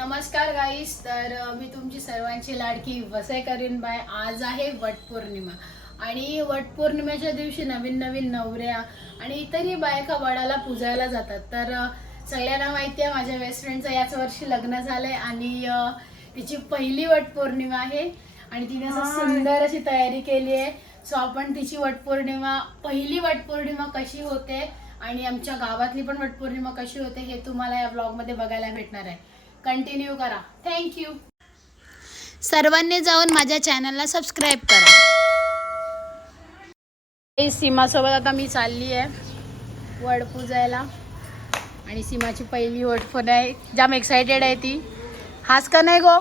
नमस्कार गाईस तर मी तुमची सर्वांची लाडकी वसई करीन बाय आज आहे वटपौर्णिमा आणि वटपौर्णिमेच्या दिवशी नवीन नवीन नवऱ्या आणि इतरही बायका वडाला पूजायला जातात. तर सगळ्यांना माहिती आहे माझ्या बेस्ट फ्रेंडचं याच वर्षी लग्न झालंय आणि तिची पहिली वटपौर्णिमा आहे. आणि तिने असं सुंदर अशी तयारी केली आहे. सो आपण तिची वटपौर्णिमा पहिली वटपौर्णिमा कशी होते आणि आमच्या गावातली पण वटपौर्णिमा कशी होते हे तुम्हाला या ब्लॉगमध्ये बघायला भेटणार आहे. कंटिन्यू करा. थँक्यू सर्वांनी जाऊन माझ्या चॅनलला सबस्क्राईब करा. सीमासोबत आता मी चालली आहे वड पूजायला. आणि सीमाची पहिली वटफोन आहे. जाम एक्सायटेड आहे ती. हाच का नाही गो?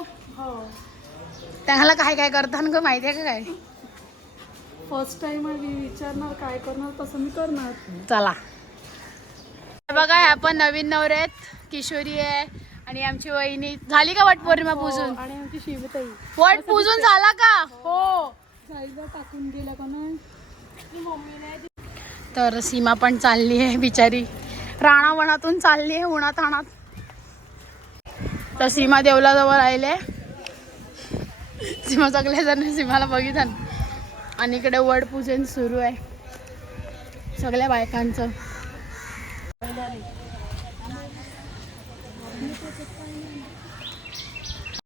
त्यांना काय काय करताना ग? माहिती आहे का काय? फर्स्ट टाइम विचारणार काय करणार तसं मी करणार. चला. हे बघा ह्या पण नवीन नवरे आहेत. किशोरी आहे आणि आमची वहिनी. झाली का वटपौर्णिमा पूजून? आणि आमची शिवताई. वट पूजून झाला का? हो. साईडला टाकून गेला तर सीमा पण चालली आहे बिचारी. राणावनातून चालली आहे उन्हात आणत तर सीमा देवलाजवळ राहिले. सीमा सगळे जण सीमाला बघितलं. आणि इकडे वड पूजन सुरू आहे. सगळ्या बायकांचं.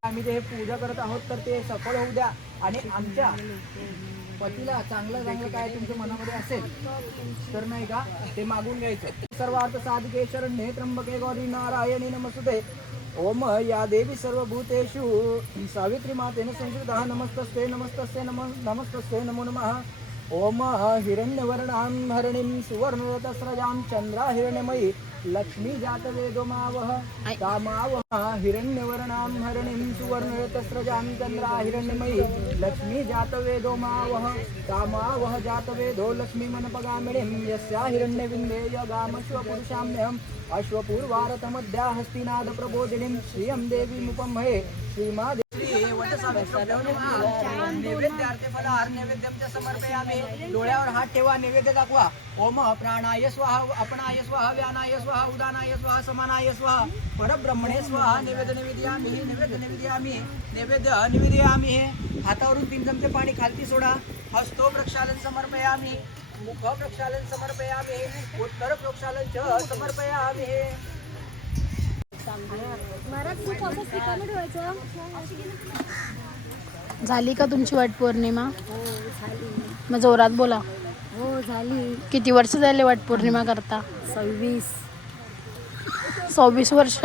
आम्ही ते पूजा करत आहोत तर ते सफळ होऊ द्या. आणि आमच्या पतीला चांगलं चांगलं काय तुमच्या मनामध्ये असेल तर नाही का ते मागून घ्यायचं. सर्वार्थ साधिके शरण्ये त्र्यंबके गौरी नारायणी नमस्ते ओम या देवी सर्वभूतेषु. सावित्री मातेन संस्कृतः नमस्तस्ते नमस्तस्ते नम नमस्तस्ते नमो नमः. ओम हिरण्यवर्णां हरणीं सुवर्णरतस्रजां चंद्रा हिरण्यमयी लक्ष्मी जातवेदो मावह कामावह हिरण्यवर्णां हरणीं सुवर्णरतस्रजां चंद्रा हिरण्यमयी लक्ष्मी जातवेदो मावह कामावह जातवेदो लक्ष्मीमनपगामिनीं यस्या हिरण्यविन्देय गामश्वपुरुषाम्यहम् अश्वपूर्वारतमध्या हस्तिनाद प्रबोधिनीं श्रियं देवीमुपमहे श्रीमा नैवेद्यार्थे फलहार नैवेद्यमच्या डोळ्यावर हात ठेवा नैवेद्य दाखवा ओम प्राणाय स्वाहा अपनाय स्वाहा व्यानाय स्वाहा उदानाय स्वाहा समानाय स्वाहा परब्रह्मणे स्वाहा नैवेद्य निवेदयामी नैवेद्य निवेदयामी नैवेद्य निवेदयामी हातावरून तीन चमचे पाणी खालती सोडा हस्तो प्रक्षालन समर्पयामी मुख प्रक्षालन समर्पयामी उत्तर प्रक्षालन च समर्पयामी झाली का तुमची वटपौर्णिमा मग जोरात बोला. हो झाली. किती वर्ष झाले वटपौर्णिमा करता? सव्वीस. सव्वीस वर्ष.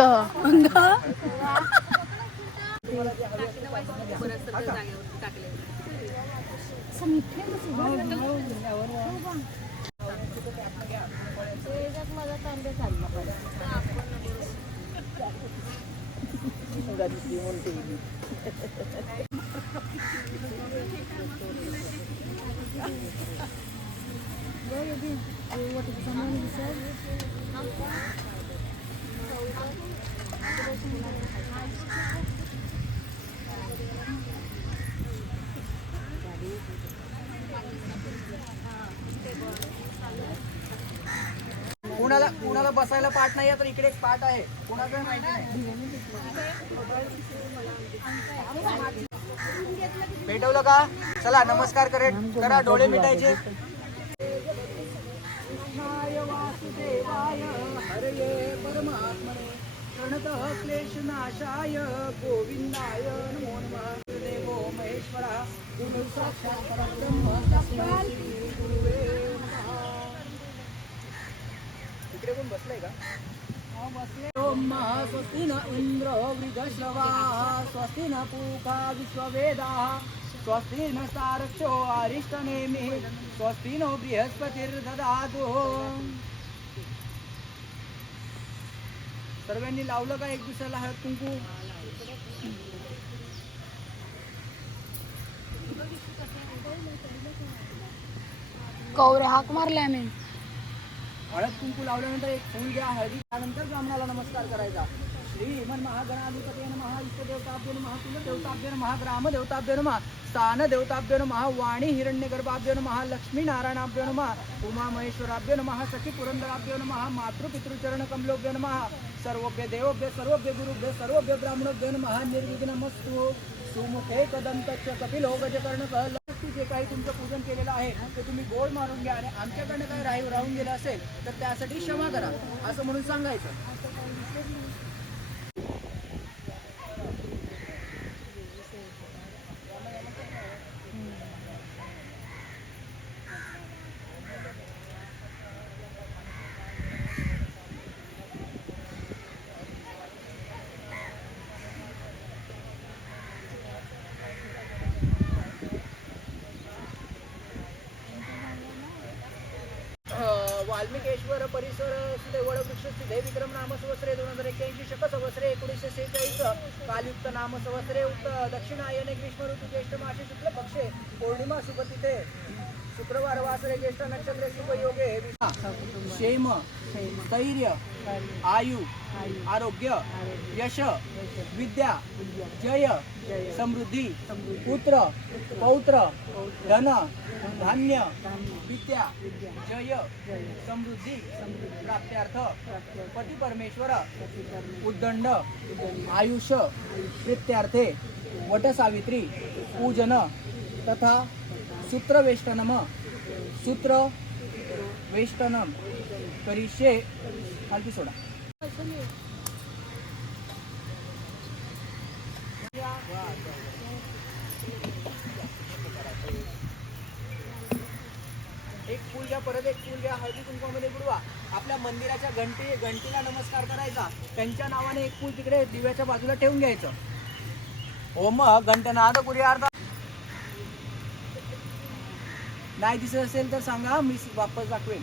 Enggak ditimun tuh ini. Thank you. कुणाला कुणाला बसायला पाठ नाही आहे तर इकडे एक पाठ आहे. कुणाचं माहिती नाही. भेटवलं का? चला नमस्कार करे करा डोळे मिटायचे. हरये क्लेशनाशाय गोविंदाय नमो नमः. देवो महेश्वरा गुरु साक्षात परब्रह्म तस्मै श्री गुरुवे नमः इकडे कोण बसलंय का? ओम स्वस्ति न इंद्र वृगश्रवा स्वस्ति न पूका विश्ववेदा स्वस्ति न सारक्षो अरिष्टनेमि स्वस्ति नो बृहस्पतिर्ददातु. सर्वांनी लावलं का एक दुसऱ्याला हळद कुंकू? कवरे हाक मारले आम्ही हळद कुंकू लावल्यानंतर एक फूल घ्या हळदी त्यानंतर ब्राह्मणाला नमस्कार करायचा. श्री महागणाधिपते नमः महा नमः कुलदेवताभ्यो नमः महा स्थान देवताभ्यन महा वाणी हिरण्यगर्भाभ्यो नमः महा उमा महेश्वराभ्यन महा सखी पुरंदराभ्यो नमः मातृपितृचरणकमलोभ्यो महा सर्वभ्य देवभ्य सर्वभ्य गुरुभ्य सर्वभ्य ब्राह्मणोभ्यन महा निर्विघ्नमस्तु। सुमुखे कदंतच्च कर्ण गजकर्णकः लक्ष्मी जे काही तुमचं पूजन केलेलं आहे ते तुम्ही गोड मारून घ्या आणि आमच्याकडनं काही राहीव राहून गेलं असेल तर त्यासाठी क्षमा करा असं म्हणून सांगायचं. वडवृक्ष सुदे विक्रम नाम संवत्सरे दोन हजार एक्क्याऐंशी शक संवत्सरे एकोणीसशे सेहेचाळीस. कालयुक्त नाम संवत्सरे उत्त दक्षिणायने ग्रीष्म ऋतू ज्येष्ठ मासे शुक्ल पक्षे. पौर्णिमा सुपतिथे शुक्रवार वासरे ज्येष्ठ नक्षत्रे शुभ योगे. क्षेम स्थैर्य आयु आरोग्य यश विद्या जय समृद्धी पुत्र पौत्र धन धान्य विद्या जय समृद्धी प्राप्त्यार्थ पती परमेश्वर उद्दंड आयुष्य प्रित्यार्थे वटसावित्री पूजन तथा सूत्रवेष्टनम सूत्र वेष्टनम करिष्ये खालती सोडा. एक फूल घ्या परत एक फूल घ्या हळदी कुंकवामध्ये बुडवा. आपल्या मंदिराच्या घंटी घंटीला नमस्कार करायचा. त्यांच्या नावाने एक फूल तिकडे दिव्याच्या बाजूला ठेवून घ्यायचं. हो मग घंटनाद कुरी अर्धा नाही दिसत असेल तर सांगा मी वापस दाखवेन.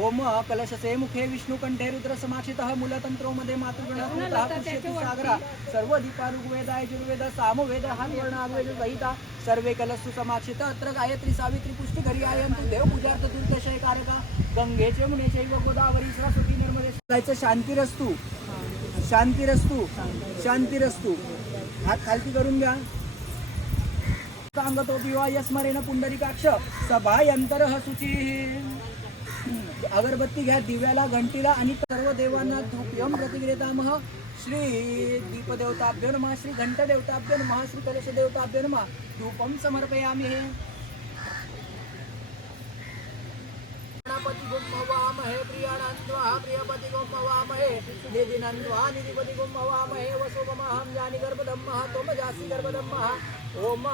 ओम कलशसे मुखे विष्णू कंठे रुद्र समाक्षित मूलतंत्रो मध्ये मातृगण सागरा. सर्व दीपा ऋग्वेद यजुर्वेद सामवेद हानवर्ण आयुर्वेद संहिता सर्वे कलस्तु समाक्षित अत्र गायत्री सावित्री पुष्टी घरी आयंतु देव पूजार्थ दुर्दशय कारका गंगेचे मुनेचे गोदावरी सरस्वती नर्मदे जायचं शांतीरस्तू. शांतीरस्तू. शांतीरस्तू. हात खालती करून घ्या. सांगतो किंवा यस्मरेन पुंडरीकाक्ष सभा यंतर हसुची अगरबत्ती घ्या दिव्याला घंटीला आणि सर्व देवांना दुःख्यं प्रतिक्रेता मह श्री दीपदेवताभ्यो नमः श्री घंटदेवताभ्यो नमः श्री कलशदेवताभ्यो नमः. धूपम समर्पयामि हे. निधिनन्द्वा हवामहे जानि ओम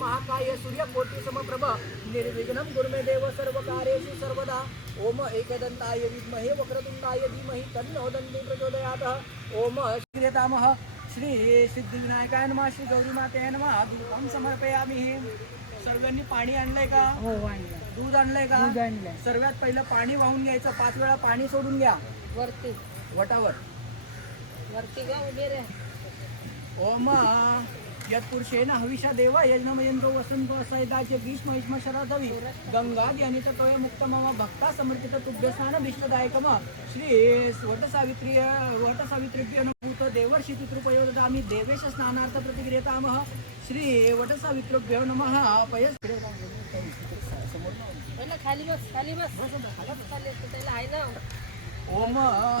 महाकाय सूर्यकोटि समप्रभ निर्विघ्नं गुरुमे देव सर्वकार्येषु सर्वदा। ओम एकदन्ताय विद्महे वक्रतुंडाय धीमहि तन्नो दन्ति प्रचोदयात्। ओम श्रीतामः श्री सिद्धिविनायकाय नमः। श्री गौरीमाते नमः। धूपं समर्पयामि। सर्वांनी पाणी आणलंय का? हो आणलं दूध आणलंय का? दूध आणलंय. सर्वात पहिलं पाणी वाहून घ्यायचं. पाच वेळा पाणी सोडून घ्या. वरती. वटावर. वरती का उभे रे. ओम हविषा देवा यज्ञमयंतो वसंतो असैदाचे भीष्म भीष्म शरदवी। गंगादि अनित तोय मुक्त मम भक्ता समर्पित तुभ्य स्नान भीष्टदायकम। श्री वट सावित्री वट सावित्रीभ्य भूत देवर्षि पितृपयोददामि देवेश स्नानार्थ प्रतिक्रियतामः श्री वट सावित्र्यभ्यो नमः पयस खाली बस खाली बस. खाली त्याला आहे ना? ओम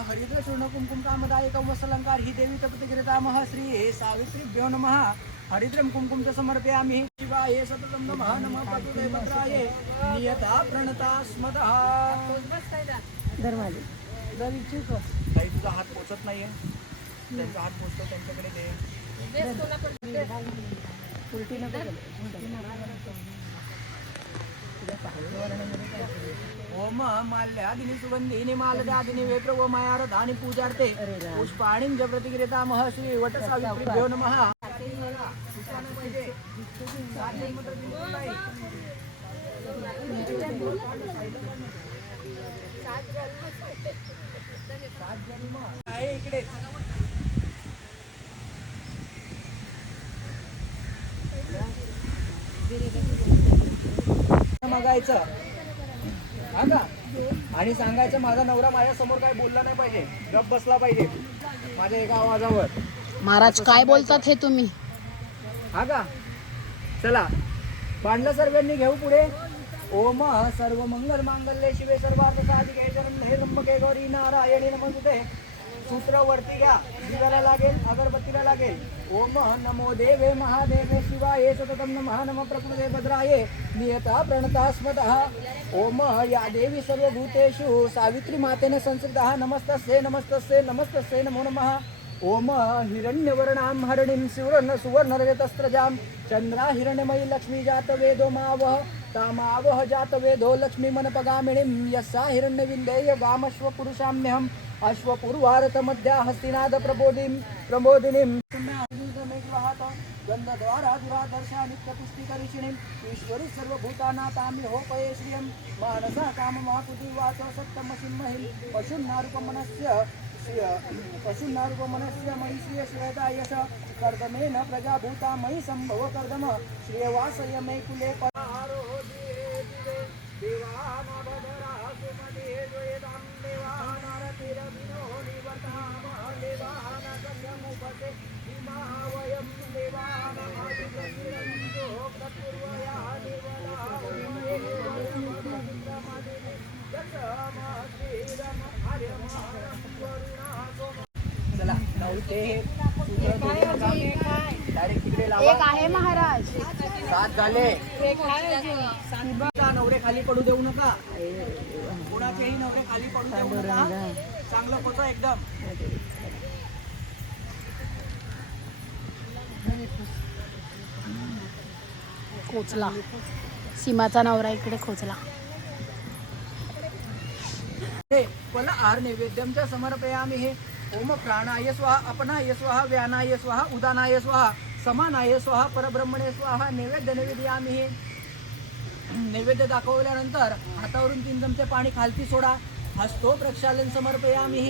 हरिद्र चूर्ण कुंकुम कामदायकं वसलंकार ही देवी प्रतिक्रियतामः श्री सावित्रीभ्यो नमः. हरिद्रं कुंकुम च समर्पयामि शिवाय सततं नमः नमः पतुदेवत्राय नियता प्रणता जर इच्छुक काही तुझा हात पोचत नाहीये. त्यांचा हात पोचतो त्यांच्याकडे दे. उलटी नको ओम माल्यादिनी सुगंधिनी मालदादिनी वेत्र व मायार धानी पूजार्थे पुष्पाणीं च प्रतिक्रियतामः श्री वट सावित्रीभ्यो नमः आहे इकडे हा का आणि सांगायचं माझा नवरा माझ्यासमोर काय बोलला नाही पाहिजे. गप बसला पाहिजे. माझ्या एका आवाजावर. महाराज काय बोलतात हे तुम्ही? हा का? चला. पांडलं सर्वांनी घेऊ पुढे. ओम सर्व मंगल मांगल्य शिवे सर्वार्थ साधिके शरण त्र्यंबके गौरी नारायणी नमस्ते. सूत्र वरती घ्या. दिव्याला लागेल अगरबत्तीला लागेल. ओम नमो देवे महादेवे शिवाय सततम नमः नम प्रकृते भद्राये नियता प्रणता स्मतः। ओम या देवी सर्वभूतेषु सावित्री मातेने संस्कृतः नमस्तस्ये नमस्तस्ये नमस्तस्ये नमो नमः। ओम हिरण्यवर्णां हरणीं सुवर्ण सुवर्णरजतस्त्रजां चंद्रा हिरण्यमयी लक्ष्मी जात वेदो मावह तामावह जात वेदो लक्ष्मी मनपगामिणीं यस्सा हिरण्यविन्देय वामश्वपुरुषाम्यहम् पुरुषाम्यहम् अश्वपूर्वारत मध्या हस्तिनाद प्रबोधिं प्रबोधिनीं गंधद्वारा दुरादर्शा नित्यपुष्टिकरिषिणीम् ईश्वरी सर्वभूतानातामि होपये श्रियं मानसा काममाकुति वाच सप्तमसिंहहिं पशुन्नारूपमनस्य मयि श्रिय श्रेयता यश कर्दमेन प्रजाभूता मयि सम्भव कर्दम श्रियवासय मे कुले परारो एक आहे महाराज. सात झाले. नवरे खाली पडू देऊ नका. कोणाचेही नवरे खाली पडू देऊ नका. चांगलं होतं एकदम. खोचला. सीमाचा नवरा इकडे खोचला. हे फल आहार नैवेद्यमच्या समर्पयामी हे. ओम प्राणाय स्वाहा अपनाय स्वाहा व्यानाय स्वाहा उदानाय स्वाहा समानाय स्वाहा परब्रह्मणे स्वाहा नैवेद्य नैवेद्यामी. हे नैवेद्य दाखवल्यानंतर हातावरून तीन चमचे पाणी खालती सोडा. हस्तो प्रक्षालन समर्पयामी.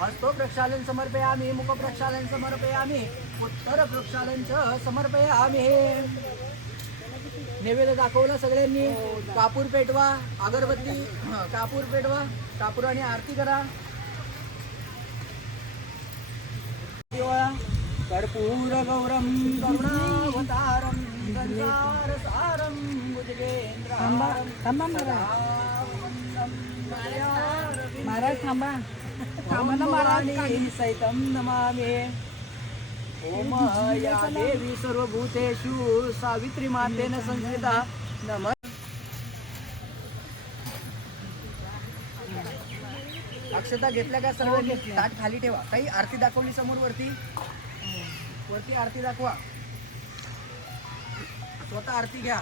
हस्तो प्रक्षालन समर्पयामी मुख प्रक्षालन समर्पयामी उत्तर प्रक्षालन च समर्पयामी. हे नैवेद्य दाखवलं सगळ्यांनी. कापूर पेटवा अगरबत्ती कापूर पेटवा कापूर आणि आरती करा. कर्पूर गौरम करुणावतारम संसार सारम महाराज थांबा. सैतम नमामि. ओम या देवी सर्वभूतेषु सावित्री मातेन संस्कृता नम। अक्षता घेतल्या का सर्व? ताट खाली ठेवा. काही आरती दाखवली समोर वरती वरती आरती दाखवा. स्वतः आरती घ्या.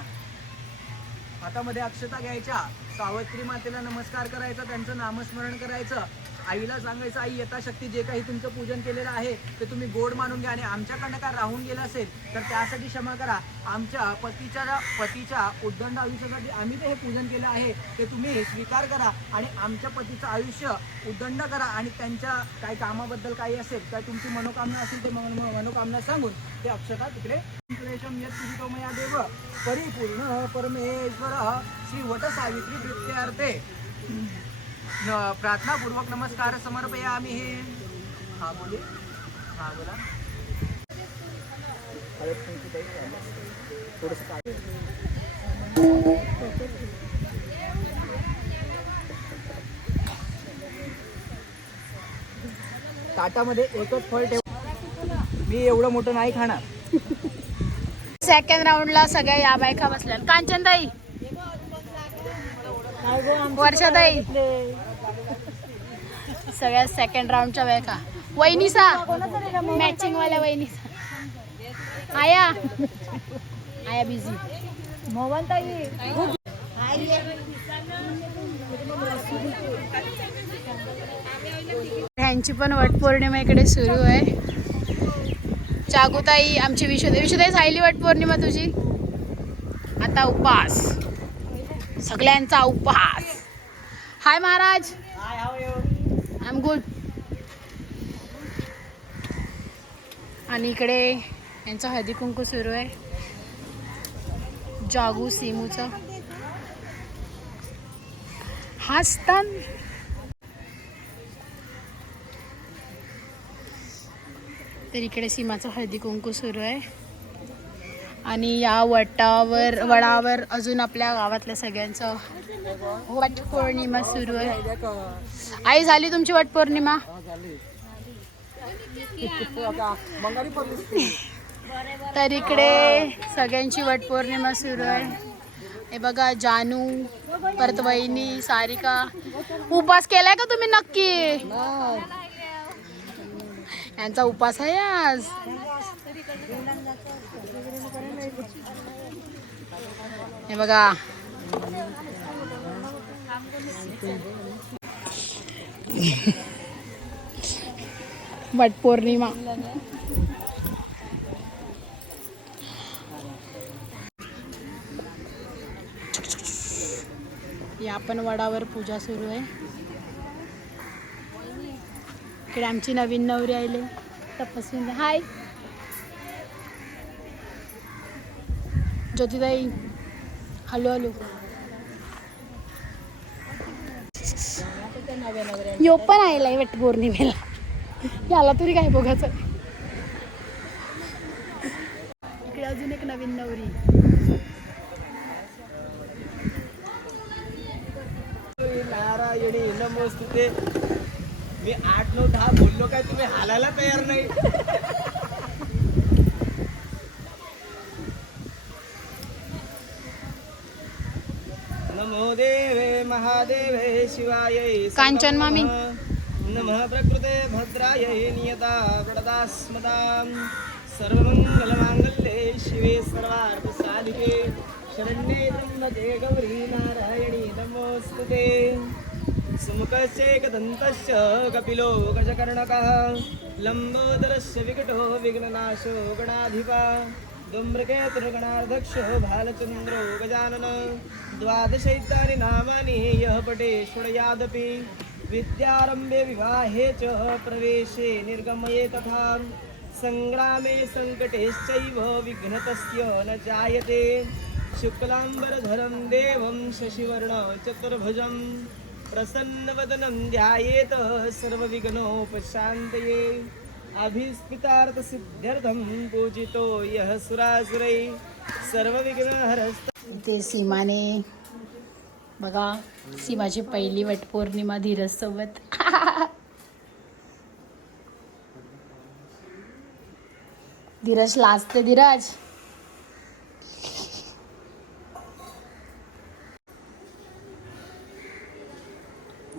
हातामध्ये अक्षता घ्यायच्या. सावत्री मातेला नमस्कार करायचा त्यांचं नामस्मरण करायचं. आईला सांगायचं आई यथाशक्ती जे काही तुमचं पूजन केलेलं आहे ते तुम्ही गोड मानून घ्या आणि आमच्याकडनं काय राहून गेलं असेल तर त्यासाठी क्षमा करा. आमच्या पतीच्या पतीच्या उद्दंड आयुष्यासाठी आम्ही ते हे पूजन केलं आहे ते तुम्ही स्वीकार करा आणि आमच्या पतीचं आयुष्य उद्दंड करा आणि त्यांच्या काय कामाबद्दल काही असेल काय तुमची मनोकामना असेल ते मनोकामना सांगून ते अक्षता तिकडे क्लेशम देव. परिपूर्ण परमेश्वर श्री वट सावित्री प्रीत्यार्थे. प्रार्थनापूर्वक नमस्कार समर्पयामी हे. हा बोले. हा बोला. ताटामध्ये एकच फळ ठेव. मी एवढं मोठं नाही खाणार. सेकंड राऊंडला सगळ्या या बायका बसल्या कांचनताई! वर्षाताई. सगळ्या सेकंड राऊंडच्या बायका वहिनीसा. मॅचिंग वाल्या वहिनीसा. आया. आया बिझी ह्यांची पण वटपौर्णिमा इकडे सुरू आहे. जागोताई आमची विशुद्ध विशुद्धाई झाली वटपौर्णिमा तुझी? आता उपास. सगळ्यांचा उपहास. Hi Maharaj. I am good आणि इकडे यांचं हळदी कुंकू सुरू आहे. जागू सीमूचं. खास स्थान तर इकडे सीमाचं हळदी कुंकू सुरू आहे. आणि या वटावर वडावर अजून आपल्या गावातल्या सगळ्यांचं वटपौर्णिमा सुरू आहे. आई झाली तुमची वटपौर्णिमा? तर इकडे सगळ्यांची वटपौर्णिमा सुरू आहे. हे बघा जानू परत वहिनी सारिका. उपास केलाय का तुम्ही नक्की? यांचा उपास आहे आज. हे बघा. वट पौर्णिमा या पण वडावर पूजा सुरू आहे. इकडे आमची नवीन नवरी आले. तपासून हाय ज्योतिताई हॅलो हॅलो यो पण आयलाय वट पौर्णिमेला. याला तरी काय बघायचं? इकडे अजून एक नवीन नवरी. नारायणी नमोस्तुते मी आठ नऊ दहा बोललो काय तुम्ही हालायला तयार नाही. नमो देवे महादेवे शिवाय कांचन मामी. नमः. प्रकृते भद्राय नियता व्रतदास्मदां सर्वमङ्गलमाङ्गल्ये शिवे सर्वार्थसाधिके। शरण्ये त्र्यम्बके गौरी नारायणी नमोऽस्तुते सुमुखश्चैकदन्तश्च कपिलो गजकर्णकः लम्बोदरस्य विकटो विघ्ननाशो गणाधिपा दुम्रकेतुर्गणार्धक्षो भालचन्द्रो गजानन द्वादशैतानि नामानि यः पटे यादपि विद्यारम्भे विवाहे च प्रवेशे निर्गमये तथा सङ्ग्रामे सङ्कटेश्चैव विघ्नतस्य न जायते शुक्लाम्बरधरं देवं शशिवर्णचतुर्भुजम् प्रसन्नवदनं ध्यायेत अभिस्पितार्थ अभिस्मितार्थसिद्ध्यर्थं पूजितो यः सुरासुरै। सर्वविघ्नहरस्त ते सीमाने बघा सीमाची पहिली वटपौर्णिमा धीरज सोबत धीरज लाजते धीरज.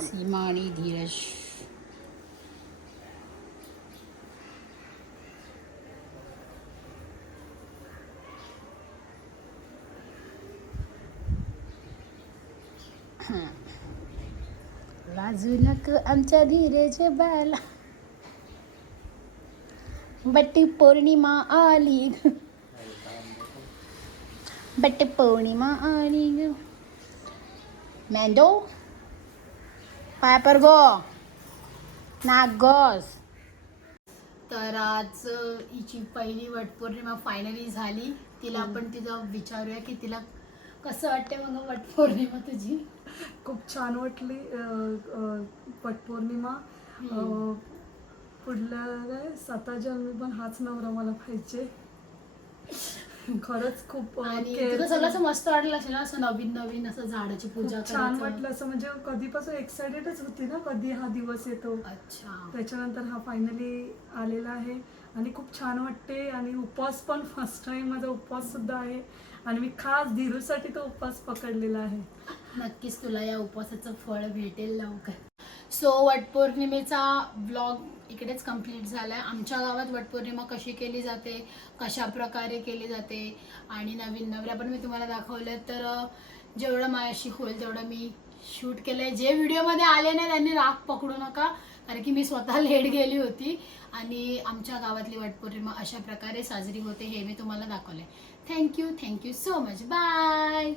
सीमा आणि धीरज लाजू नको आमच्या धीरज बाला। बट्टी पौर्णिमा आली। बट्टी पौर्णिमा आली। ग मॅन्डो पाय पर गो नाक गस। तर आज हिची पहिली वटपौर्णिमा फायनली झाली. तिला आपण तिचं विचारूया की तिला कसं वाटते मग वटपौर्णिमा तुझी? खूप छान वाटली वटपौर्णिमा. पुढल्या काय साता जन्मी पण हाच नवरा मला पाहिजे. खरंच खूप आणि care तुला सगळं असं मस्त वाटलं असेल ना असं नवीन नवीन असं झाडाची पूजा खूप छान करायचं. वाटलं असं म्हणजे कधीपासून एक्सायटेडच होती ना कधी हा दिवस येतो. अच्छा. त्याच्यानंतर हा फायनली आलेला आहे. आणि खूप छान वाटते आणि उपवास पण फर्स्ट टाइम माझा उपवास सुद्धा आहे. आणि मी खास धीरूसाठी तो उपवास पकडलेला आहे. नक्कीच तुला या उपवासाचं फळ भेटेल लवकर. सो वटपौर्णिमेचा ब्लॉग इकडेच कंप्लीट झाला आहे आमच्या गावात वटपौर्णिमा कशी केली जाते कशा प्रकारे केली जाते आणि नवीन नवऱ्या पण मी तुम्हाला दाखवलं तर जेवढं माझ्याशी होईल तेवढं मी शूट केलं आहे जे व्हिडिओमध्ये आले नाही त्यांनी राग पकडू नका कारण की मी स्वतः लेट गेली होती आणि आमच्या गावातली वटपौर्णिमा अशा प्रकारे साजरी होते हे मी तुम्हाला दाखवलं आहे thank you thank you so much bye